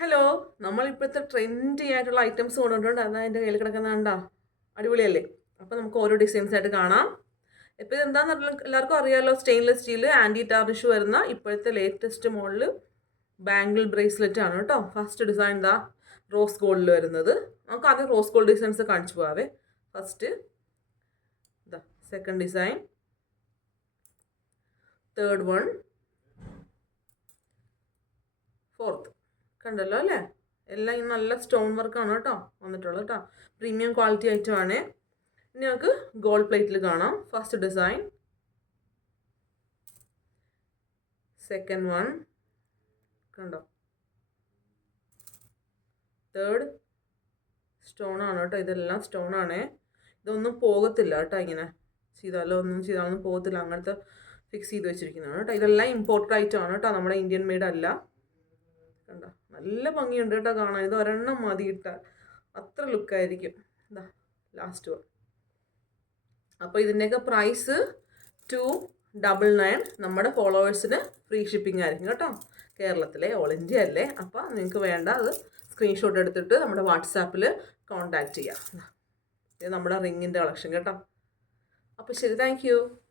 Hello, നമ്മളിപ്പോഴത്തെ trendy ആയിട്ടുള്ള items കൊണ്ടുവന്നിട്ടുണ്ട്. എന്നാൽ എൻ്റെ കയ്യിൽ കിടക്കുന്ന കണ്ടോ, അടിപൊളിയല്ലേ? അപ്പോൾ നമുക്ക് ഓരോ ഡിസൈൻസ് ആയിട്ട് കാണാം. ഇപ്പോൾ ഇതെന്താണെന്ന് എല്ലാവർക്കും അറിയാമല്ലോ, സ്റ്റെയിൻലെസ് സ്റ്റീൽ ആൻറ്റി ടാർണിഷ് വരുന്ന ഇപ്പോഴത്തെ ലേറ്റസ്റ്റ് മോഡൽ ബാംഗിൾ ബ്രേസ്ലെറ്റ് ആണ് കേട്ടോ. ഫസ്റ്റ് ഡിസൈൻ ഇതാ റോസ് ഗോൾഡിൽ വരുന്നത്. നമുക്ക് ആദ്യം റോസ് ഗോൾഡ് ഡിസൈൻസ് കാണിച്ചു പോകാവേ. ഫസ്റ്റ് ഇതാ second design, third one, fourth. കണ്ടല്ലോ അല്ലേ? എല്ലാം ഈ നല്ല സ്റ്റോൺ വർക്കാണ് കേട്ടോ വന്നിട്ടുള്ളത് കേട്ടോ. പ്രീമിയം ക്വാളിറ്റി ഐറ്റം ആണ്. ഇനി നമുക്ക് ഗോൾഡ് പ്ലേറ്റിൽ കാണാം. ഫസ്റ്റ് ഡിസൈൻ, സെക്കൻഡ് വൺ, കണ്ടോ, തേർഡ്. സ്റ്റോൺ ആണ് കേട്ടോ, ഇതെല്ലാം സ്റ്റോൺ ആണേ. ഇതൊന്നും പോകത്തില്ല കേട്ടോ, ഇങ്ങനെ ചെയ്താലൊന്നും പോകത്തില്ല. അങ്ങനത്തെ ഫിക്സ് ചെയ്ത് വെച്ചിരിക്കുന്നതാണ് കേട്ടോ. ഇതെല്ലാം ഇമ്പോർട്ടഡ് ഐറ്റം ആണ് കേട്ടോ, നമ്മുടെ ഇന്ത്യൻ മെയ്ഡ് അല്ല. കണ്ടോ, നല്ല ഭംഗിയുണ്ട് കേട്ടോ കാണാൻ. ഇത് ഒരെണ്ണം മതി ഇട്ടാൽ അത്ര ലുക്കായിരിക്കും. ഇതാ ലാസ്റ്റ് വൺ. അപ്പോൾ ഇതിൻ്റെയൊക്കെ പ്രൈസ് 299. നമ്മുടെ ഫോളോവേഴ്സിന് ഫ്രീ ഷിപ്പിംഗ് ആയിരിക്കും കേട്ടോ. കേരളത്തിലെ ഓൾ ഇന്ത്യ അല്ലേ. അപ്പോൾ നിങ്ങൾക്ക് വേണ്ട അത് സ്ക്രീൻഷോട്ട് എടുത്തിട്ട് നമ്മുടെ വാട്സാപ്പിൽ കോൺടാക്റ്റ് ചെയ്യാം. ഇത് നമ്മുടെ റിങ്ങിൻ്റെ കളക്ഷൻ കേട്ടോ. അപ്പോൾ ശരി, താങ്ക് യു.